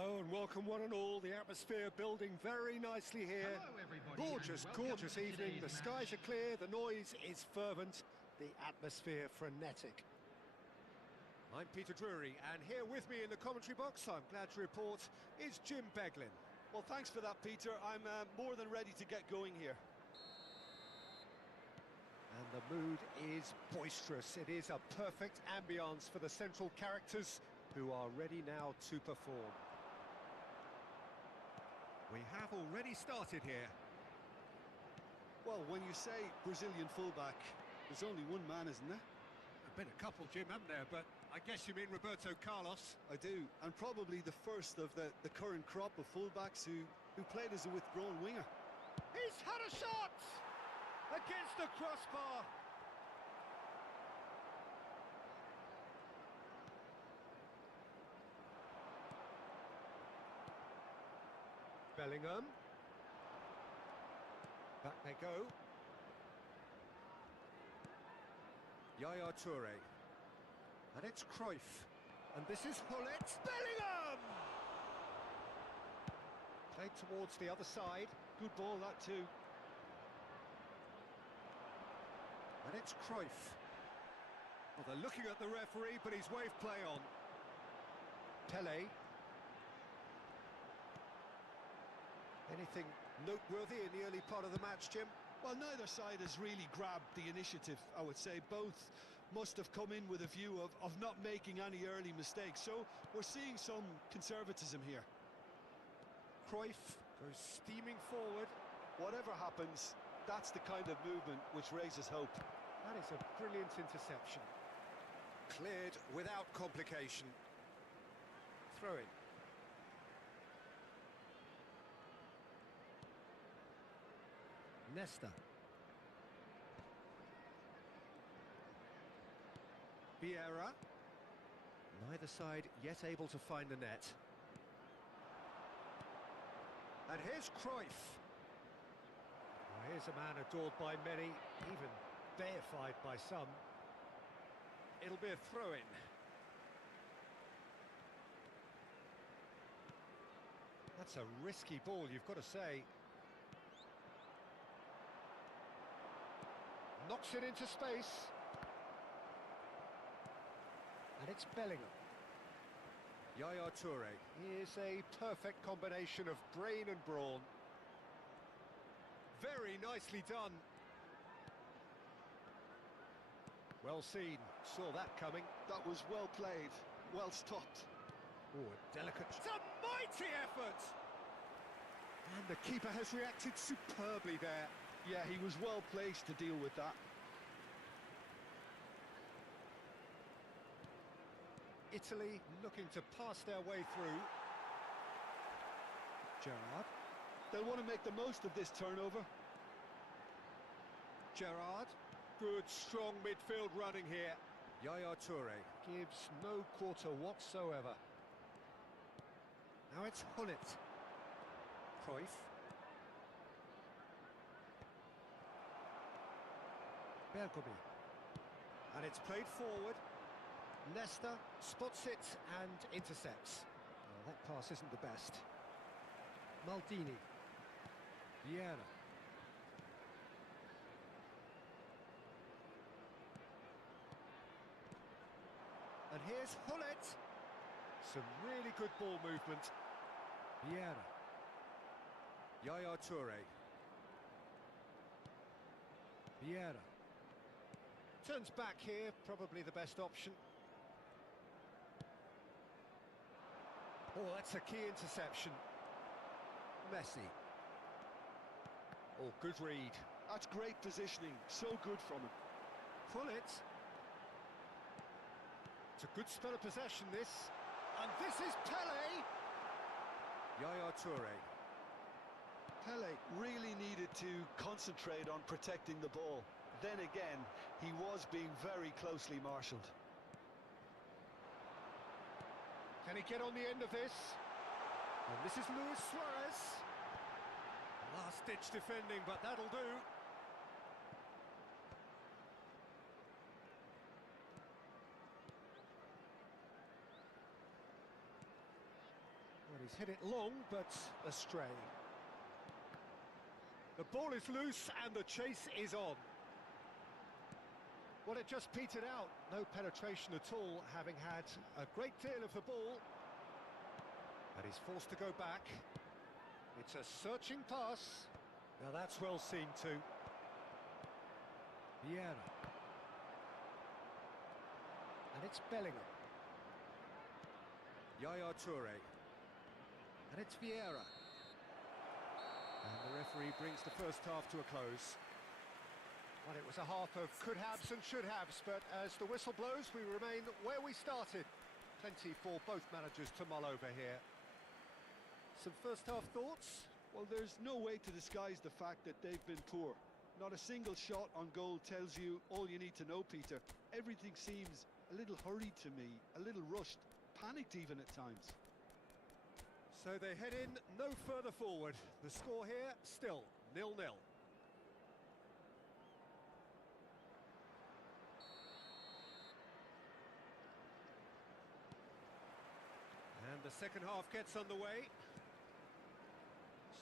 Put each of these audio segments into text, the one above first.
Hello and welcome one and all. The atmosphere building very nicely here. Hello everybody. Gorgeous, gorgeous to evening. The today's skies are match. clear, the noise is fervent, the atmosphere frenetic. I'm Peter Drury, and here with me in the commentary box, I'm glad to report, is Jim Beglin. Well, thanks for that, Peter. I'm more than ready to get going here. And the mood is boisterous. It is a perfect ambience for the central characters who are ready now to perform. We have already started here. Well, when you say Brazilian fullback, there's only one man, isn't there? There've been a couple, Jim, haven't there? But I guess you mean Roberto Carlos. I do, and probably the first of the current crop of fullbacks who played as a withdrawn winger. He's had a shot! Against the crossbar! Bellingham. Back they go. Yaya Toure. And it's Cruyff. And this is Hullet. Bellingham! Played towards the other side. Good ball, that too. And it's Cruyff. Well, they're looking at the referee, but he's waved play on. Pele. Anything noteworthy in the early part of the match, Jim? Well, neither side has really grabbed the initiative, I would say. Both must have come in with a view of not making any early mistakes. So we're seeing some conservatism here. Cruyff goes steaming forward. Whatever happens, that's the kind of movement which raises hope. That is a brilliant interception. Cleared without complication. Throw in. Nesta. Vieira. Neither side yet able to find the net. And here's Cruyff. Well, here's a man adored by many, even deified by some. It'll be a throw-in. That's a risky ball, you've got to say. Knocks it into space. And it's Bellingham. Yaya Toure. Here's a perfect combination of brain and brawn. Very nicely done. Well seen. Saw that coming. That was well played, well stopped. Oh, a delicate... It's a mighty effort! And the keeper has reacted superbly there. Yeah, he was well placed to deal with that. Italy looking to pass their way through. Gerrard. They'll want to make the most of this turnover. Gerrard. Good, strong midfield running here. Yaya Toure gives no quarter whatsoever. Now it's Hullet. Cruyff. Bergomi. And it's played forward. Nesta spots it and intercepts. Well, that pass isn't the best. Maldini. Vieira. And here's Hullet. Some really good ball movement. Vieira. Yaya Toure. Vieira. Turns back here, probably the best option. Oh, that's a key interception. Messi. Oh, good read. That's great positioning, so good from him. Hullet. It's a good spell of possession, this. And this is Pele! Yaya Toure. Pele really needed to concentrate on protecting the ball. Then again, he was being very closely marshalled. Can he get on the end of this? And this is Luis Suarez. Last-ditch defending, but that'll do. Well, He's hit it long, but astray. The ball is loose and the chase is on. Well, it just petered out. No penetration at all, having had a great deal of the ball. And he's forced to go back. It's a searching pass. Now that's well seen too. Vieira. And it's Bellingham. Yaya Toure. And it's Vieira. And the referee brings the first half to a close. Well, it was a half of could-haves and should-haves, but as the whistle blows, we remain where we started. Plenty for both managers to mull over here. Some first-half thoughts? Well, there's no way to disguise the fact that they've been poor. Not a single shot on goal tells you all you need to know, Peter. Everything seems a little hurried to me, a little rushed, panicked even at times. So they head in no further forward. The score here, still 0-0. And the second half gets underway.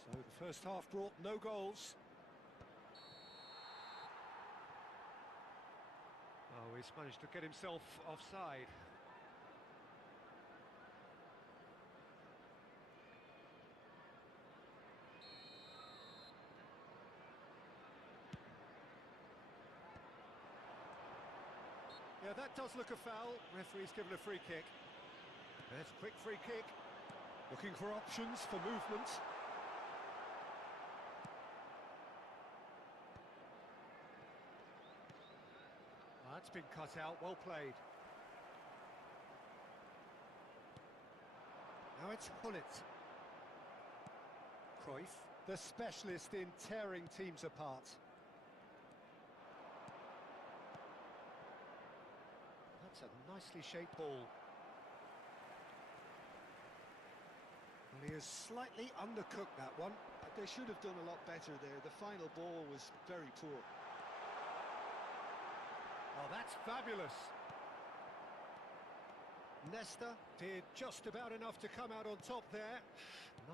So the first half brought no goals. Oh, he's managed to get himself offside. Yeah, that does look a foul. Referee's given a free kick. There's a quick free kick. Looking for options for movement. That's been cut out, well played. Now it's Hullet. Cruyff, the specialist in tearing teams apart. That's a nicely shaped ball. Well, he has slightly undercooked that one. They should have done a lot better there. The final ball was very poor. Oh, that's fabulous. Nesta did just about enough to come out on top there.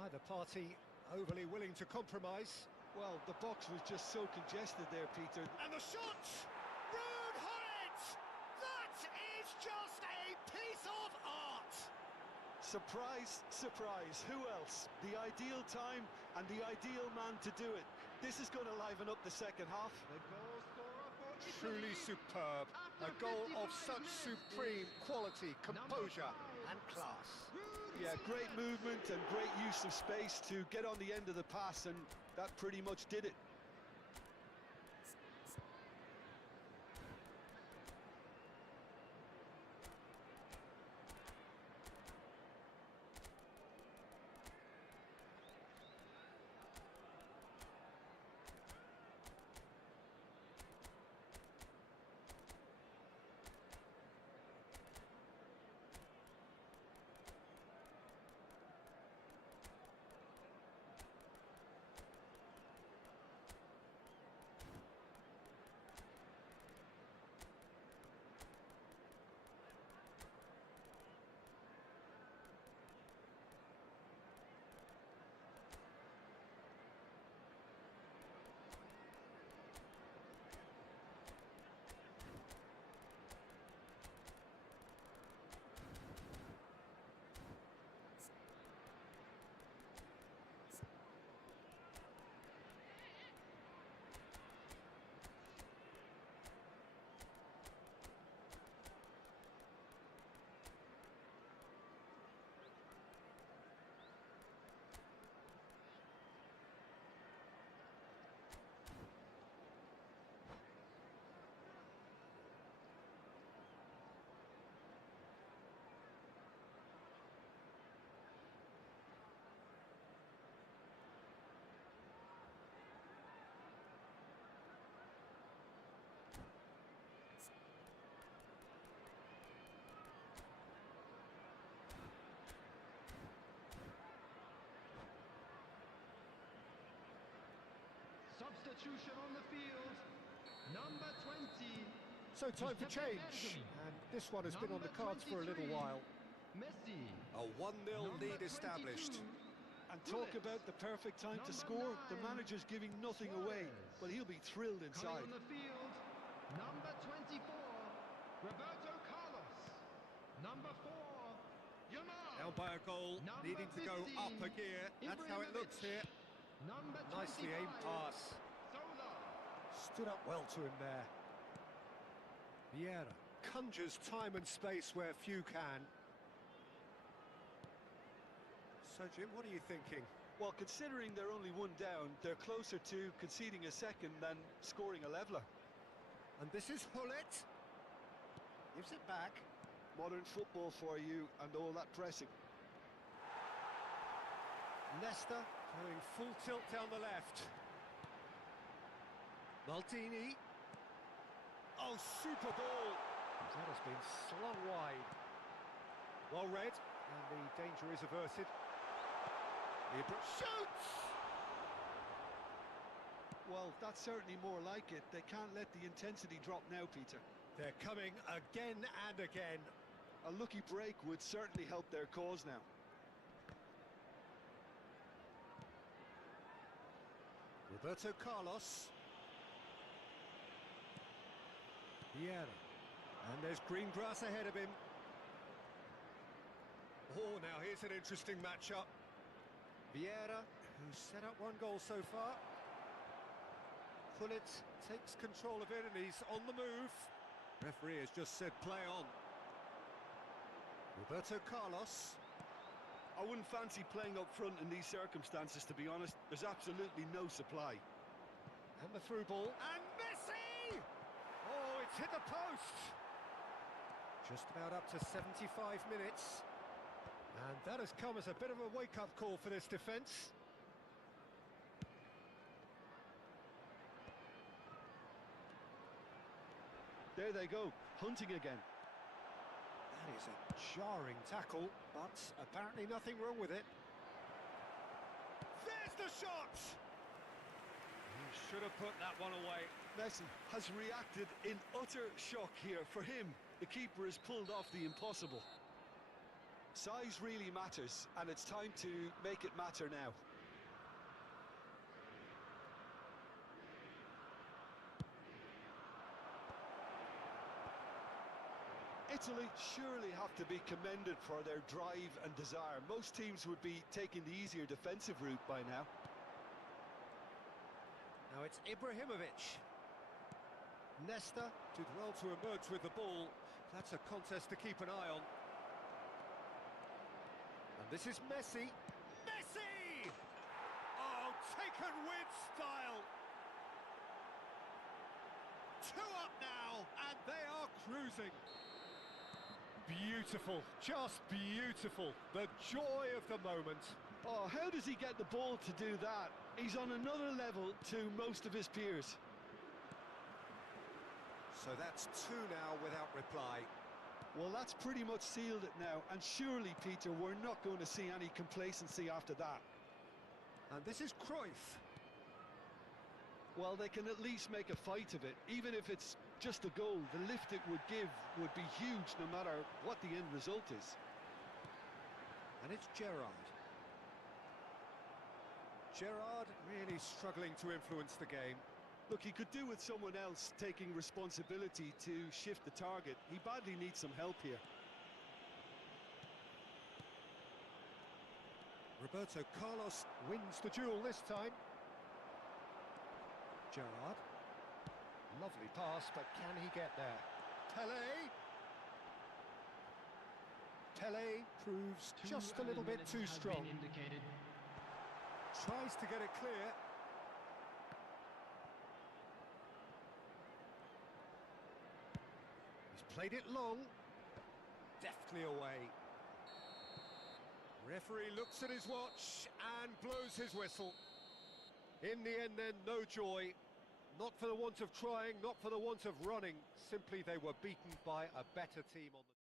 Neither party overly willing to compromise. Well, the box was just so congested there, Peter. And the shot! Rude Hullet! That is just a piece of art! Surprise, surprise. Who else? The ideal time and the ideal man to do it. This is going to liven up the second half. Truly superb. A goal of such supreme quality, composure and class. Yeah, great movement and great use of space to get on the end of the pass, and that pretty much did it. Substitution on the field, number 20. So time for change, and this one has been on the cards for a little while. Messi. A 1-0 Number lead established. 22. And talk about the perfect time to score. The 9, manager's giving nothing away, but he'll be thrilled Coming inside. on the field, number 24, Roberto Carlos. Number 4, Yamal. Down by a goal, Number needing to go 15, up a gear. That's how it looks here. Number Nicely 25, aimed pass. Sola. Stood up well to him there. Vieira conjures time and space where few can. So, Jim, what are you thinking? Well, considering they're only one down, they're closer to conceding a second than scoring a leveller. And this is Hullet. Gives it back. Modern football for you and all that pressing. Leicester going full tilt down the left. Maldini. Oh, super ball. That has been slung wide. Well read, and the danger is averted. Ibra shoots! Well, that's certainly more like it. They can't let the intensity drop now, Peter. They're coming again and again. A lucky break would certainly help their cause now. Roberto Carlos. Vieira. And there's green grass ahead of him. Oh, now here's an interesting matchup. Vieira, who's set up one goal so far. Hullet takes control of it and he's on the move. Referee has just said play on. Roberto Carlos. I wouldn't fancy playing up front in these circumstances, to be honest. There's absolutely no supply. And the through ball. And Messi! Oh, it's hit the post! Just about up to 75 minutes. And that has come as a bit of a wake-up call for this defence. There they go, hunting again. That is a jarring tackle, but apparently nothing wrong with it. There's the shot! He should have put that one away. Messi has reacted in utter shock here. For him, the keeper has pulled off the impossible. Size really matters, and it's time to make it matter now. Italy surely have to be commended for their drive and desire. Most teams would be taking the easier defensive route by now. Now it's Ibrahimovic. Nesta did well to emerge with the ball. That's a contest to keep an eye on. And this is Messi. Messi! Oh, taken with style. 2 up now, and they are cruising. Beautiful, just beautiful. The joy of the moment. Oh, how does he get the ball to do that? He's on another level to most of his peers. So that's 2 now without reply. Well, that's pretty much sealed it now, and surely, Peter, we're not going to see any complacency after that. And this is Cruyff. Well, they can at least make a fight of it. Even if it's just a goal, the lift it would give would be huge no matter what the end result is. And it's Gerrard. Gerrard really struggling to influence the game. Look, he could do with someone else taking responsibility to shift the target. He badly needs some help here. Roberto Carlos wins the duel this time. Gerrard. Lovely pass, but can he get there? Pele. Pele proves just a little bit too strong. Tries to get it clear. He's played it long. Deftly away. Referee looks at his watch and blows his whistle. In the end then, no joy. Not for the want of trying, not for the want of running. Simply they were beaten by a better team on the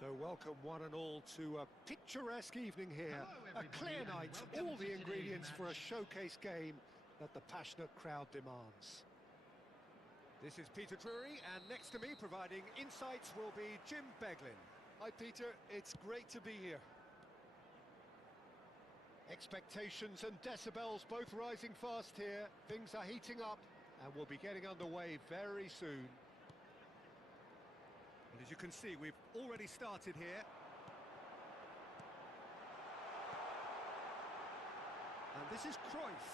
So welcome one and all to a picturesque evening here. Hello, A clear everybody, night, and welcome all the to today's ingredients for a match. showcase game that the passionate crowd demands. This is Peter Drury, and next to me providing insights will be Jim Beglin. Hi, Peter. It's great to be here. Expectations and decibels both rising fast here. Things are heating up and we'll be getting underway very soon. And as you can see, we've already started here. And this is Cruyff.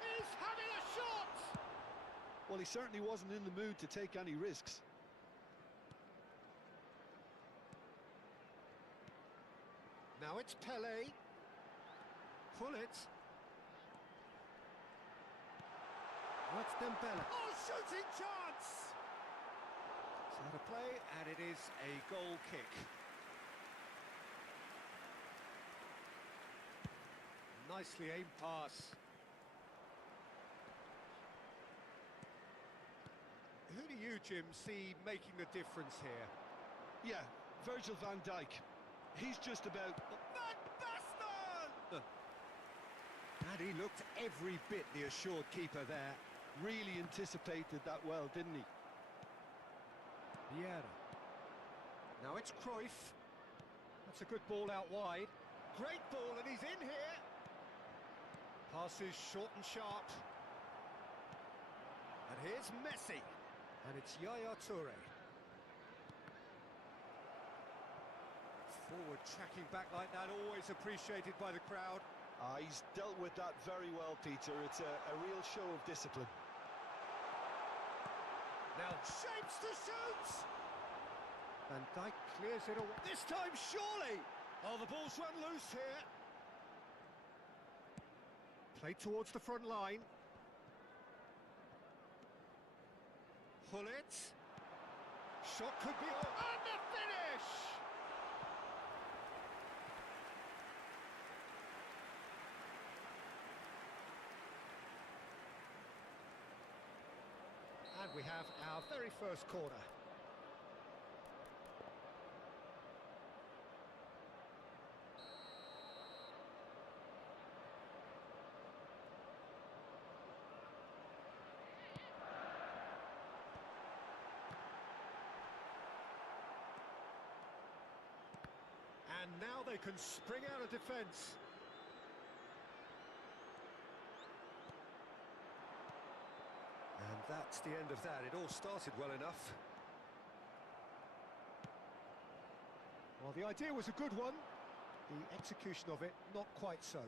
He's having a shot! Well, he certainly wasn't in the mood to take any risks. Now it's Pelé. Pull it. Oh, it's Dembele. Oh, shooting chance! It's out of play, and it is a goal kick. Nicely aimed pass. Who do you, Jim, see making the difference here? Yeah, Virgil van Dijk. He's just about... Van Basten! And he looked every bit the assured keeper there. really anticipated that well, didn't he? Vieira. Now it's Cruyff. That's a good ball out wide. Great ball, and he's in here. Passes short and sharp. And here's Messi. And it's Yaya Toure. Forward tracking back like that, always appreciated by the crowd. He's dealt with that very well, Peter. It's a real show of discipline. Now shapes to shoot! Van Dijk clears it away. This time, surely! Oh, the ball's run loose here. Played towards the front line. Pull it. Shot could be on. And the finish! And we have our very first corner. And now they can spring out of defence. And that's the end of that. It all started well enough. Well, the idea was a good one. The execution of it, not quite so.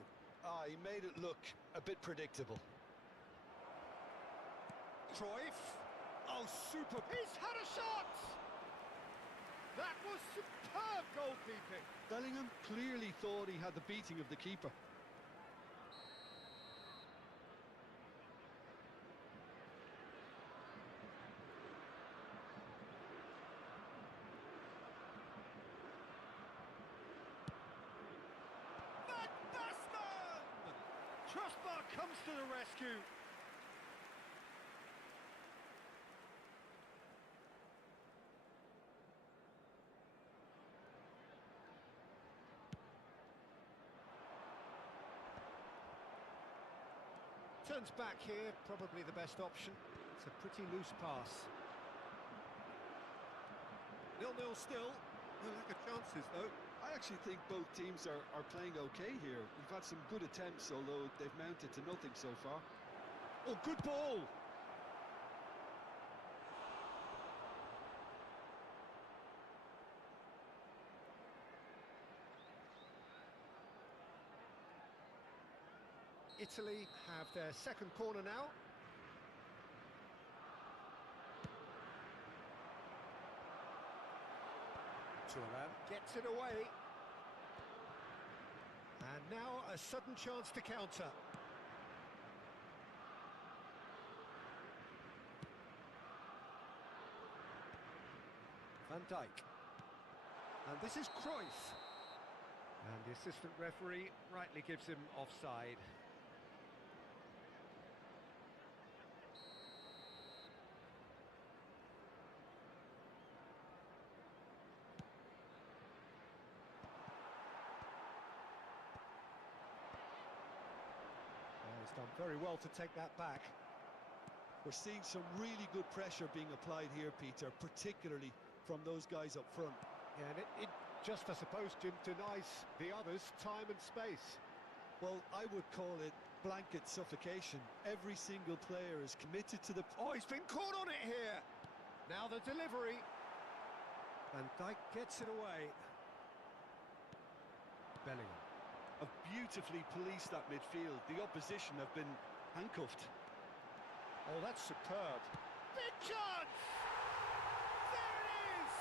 He made it look a bit predictable. Cruyff. Oh, super. He's had a shot! That was superb goalkeeping. Bellingham clearly thought he had the beating of the keeper. Van Basten! Crossbar comes to the rescue. Turns back here, probably the best option. It's a pretty loose pass. 0-0 still. No lack of chances, though. I actually think both teams are playing okay here. We've had some good attempts, although they've mounted to nothing so far. Oh, good ball! Italy have their second corner now. Thuram gets it away. And now a sudden chance to counter. Van Dijk. And this is Cruyff. And the assistant referee rightly gives him offside. done very well to take that back. We're seeing some really good pressure being applied here, Peter, particularly from those guys up front. Yeah, and it just, I suppose, Jim, denies the others time and space. Well, I would call it blanket suffocation. Every single player is committed to the... Oh, he's been caught on it here! Now the delivery. And Dijk gets it away. Bellingham. Have beautifully policed that midfield. The opposition have been handcuffed. Oh, that's superb. Big chance! There it is!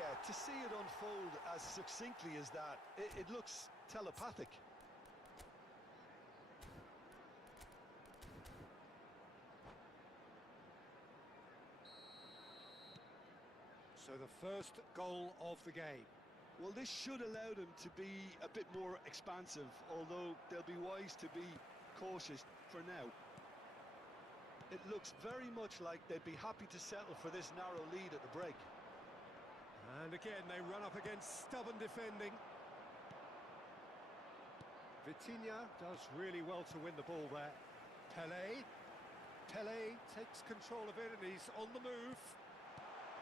Yeah, to see it unfold as succinctly as that, it looks telepathic. So the first goal of the game. Well, this should allow them to be a bit more expansive, although they'll be wise to be cautious for now. It looks very much like they'd be happy to settle for this narrow lead at the break. And again, they run up against stubborn defending. Vitinha does really well to win the ball there. Pele takes control of it and he's on the move.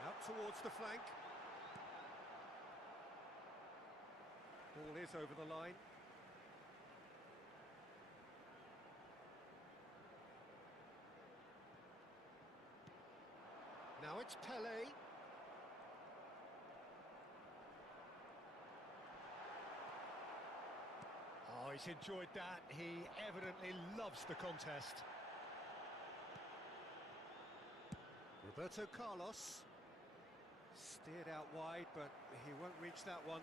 Out towards the flank. Ball is over the line. Now it's Pele. Oh, he's enjoyed that. He evidently loves the contest. Roberto Carlos. Steered out wide, but he won't reach that one.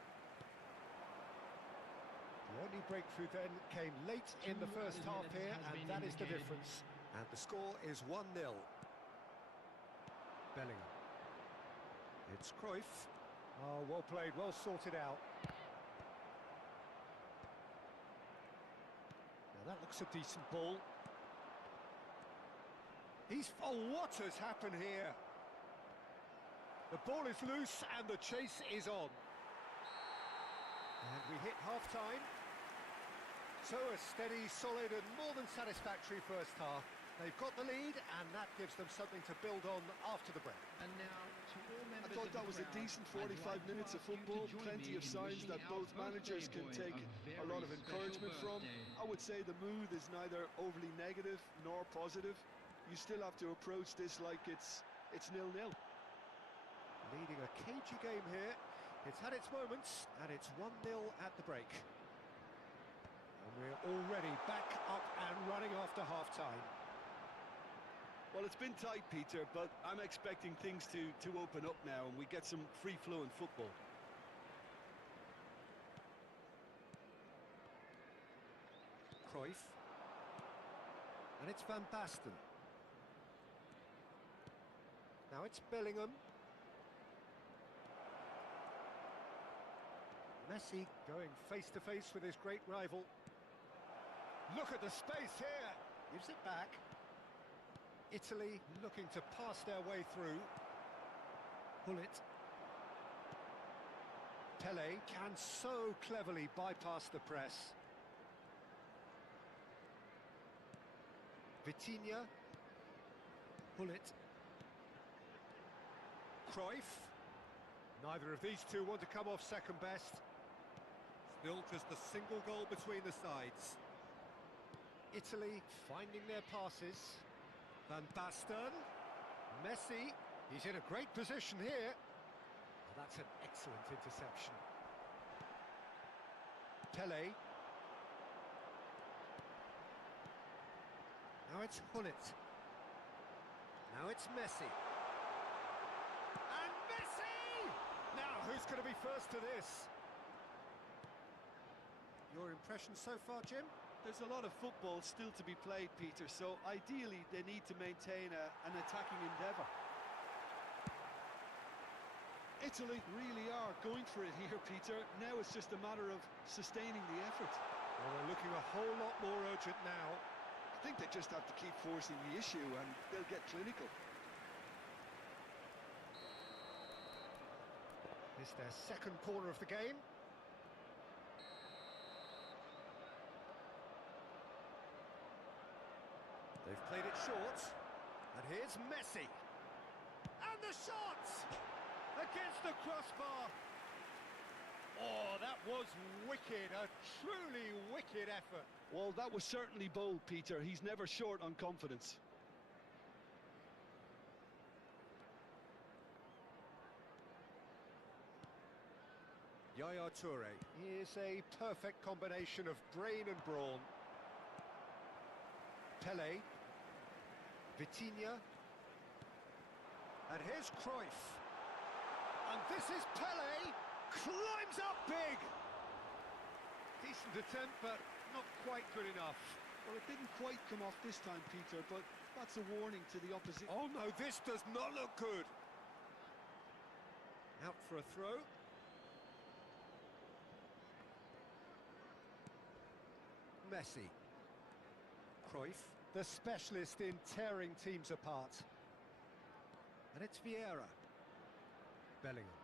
The only breakthrough then came late in the first half here, and that is the difference. And the score is 1-0. Bellingham. It's Cruyff. Oh, well played, well sorted out. Now that looks a decent ball. Oh, what has happened here? The ball is loose and the chase is on. And we hit half-time. So a steady, solid and more than satisfactory first half. They've got the lead and that gives them something to build on after the break. And now, to all I members thought of that the was a crowd, decent I'd 45 like to minutes of ask you to football, join plenty me of in signs wishing that our both managers birthday can boy take a a lot of very encouragement special from. birthday. I would say the mood is neither overly negative nor positive. You still have to approach this like it's 0-0. Leading a cagey game here. It's had its moments and it's 1-0 at the break. And we're already back up and running after half-time. Well, it's been tight, Peter, but I'm expecting things to open up now and we get some free-flowing football. Cruyff. And it's Van Basten. Now it's Bellingham. Messi going face-to-face with his great rival. Look at the space here. Gives it back. Italy looking to pass their way through. Bullet. Pele can so cleverly bypass the press. Vitinha. Bullet. Cruyff. Neither of these two want to come off second best. Still just a single goal between the sides. Italy finding their passes. Van Basten. Messi. He's in a great position here. Oh, that's an excellent interception. Pele. Now it's Hullet. Now it's Messi. And Messi! Now, who's going to be first to this? Your impression so far, Jim? There's a lot of football still to be played, Peter, so ideally they need to maintain an attacking endeavour. Italy really are going for it here, Peter. Now it's just a matter of sustaining the effort. Well, they're looking a whole lot more urgent now. I think they just have to keep forcing the issue and they'll get clinical. It's their second corner of the game. They've played it short. And here's Messi. And the shot! Against the crossbar. Oh, that was wicked. A truly wicked effort. Well, that was certainly bold, Peter. He's never short on confidence. Yaya Toure is a perfect combination of brain and brawn. Pele. Vitinha. And here's Cruyff. And this is Pele. Climbs up big. Decent attempt, but not quite good enough. Well, it didn't quite come off this time, Peter, but that's a warning to the opposition. Oh no, this does not look good. Out for a throw. Messi. Cruyff, the specialist in tearing teams apart. And it's Vieira. Bellingham.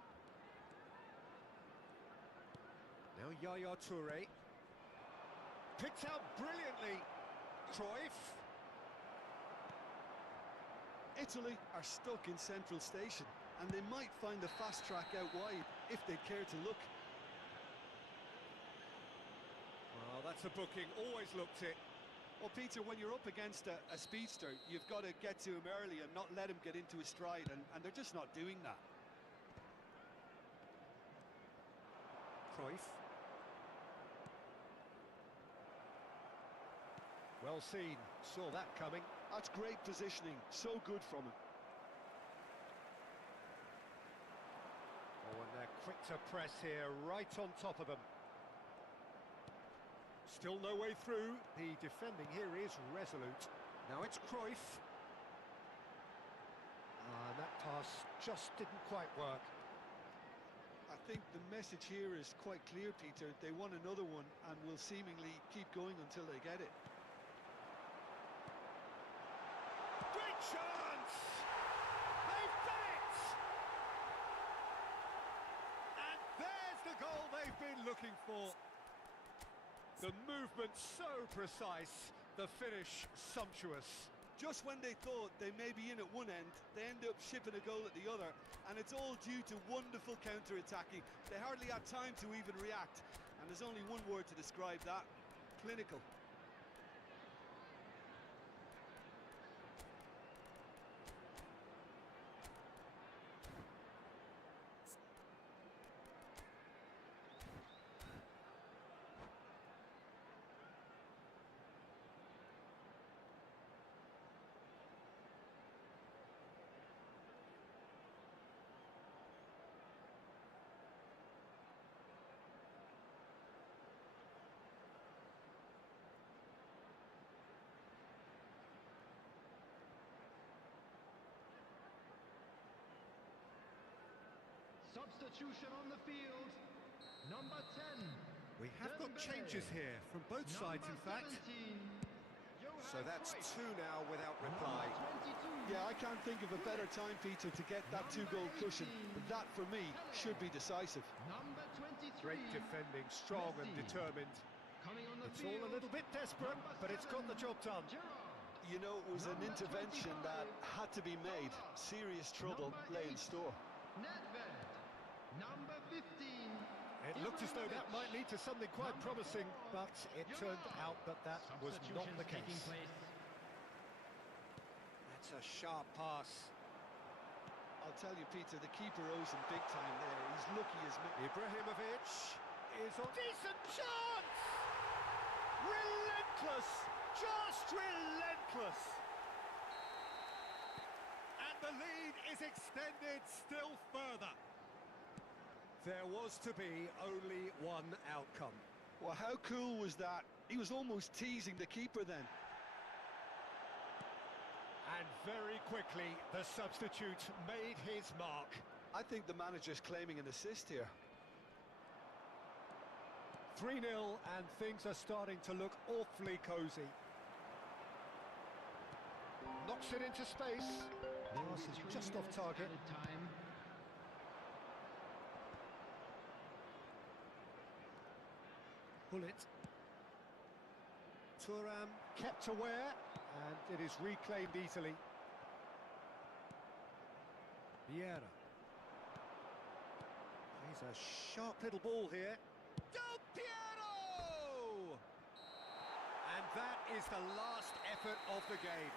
Now Yaya Toure. Picked out brilliantly. Cruyff. Italy are stuck in Central Station, and they might find the fast track out wide if they care to look. Well, that's a booking. Always looked it. Well, Peter, when you're up against a speedster, you've got to get to him early and not let him get into his stride, and they're just not doing that. Cruyff. Well seen, saw that coming. That's great positioning, so good from him. Oh, and they're quick to press here, right on top of them. Still no way through. The defending here is resolute. Now it's Cruyff. And that pass just didn't quite work. I think the message here is quite clear, Peter. They want another one and will seemingly keep going until they get it. Great chance! They've done it! And there's the goal they've been looking for. The movement so precise, the finish sumptuous. Just when they thought they may be in at one end, they end up shipping a goal at the other, and it's all due to wonderful counter-attacking. They hardly had time to even react, and there's only one word to describe that: clinical. Substitution on the field. Number 10. We have got changes here from both sides, in fact. So that's two now without reply. Yeah, I can't think of a better time, Peter, to get that two-goal cushion. That, for me, should be decisive. Number 23. Great defending, strong and determined. Coming on the It's field. all a little bit desperate, but it's got the job done. You know, it was an intervention that had to be made. Serious trouble lay in store. Nedved. Number 15. It looked as though that might lead to something quite promising, but it turned out that that was not the case. That's a sharp pass. I'll tell you, Peter, the keeper owes him big time there. He's lucky as me. Ibrahimovic is on. Decent chance! Relentless! Just relentless! And the lead is extended still further. There was to be only one outcome. Well, how cool was that? He was almost teasing the keeper then. And very quickly, the substitute made his mark. I think the manager's claiming an assist here. 3-0, and things are starting to look awfully cosy. Knocks it into space. Pass is just off target. Bullet. Thuram kept aware, and it is reclaimed easily. Vieira. Plays a sharp little ball here. Del Piero! And that is the last effort of the game.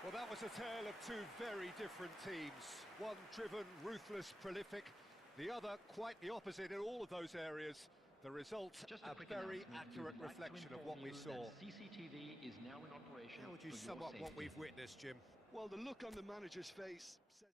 Well, that was a tale of two very different teams. One driven, ruthless, prolific. The other quite the opposite in all of those areas. The result, a very accurate reflection of what we saw. CCTV is now in operation. How would you sum up what we've witnessed, Jim? Well, the look on the manager's face says...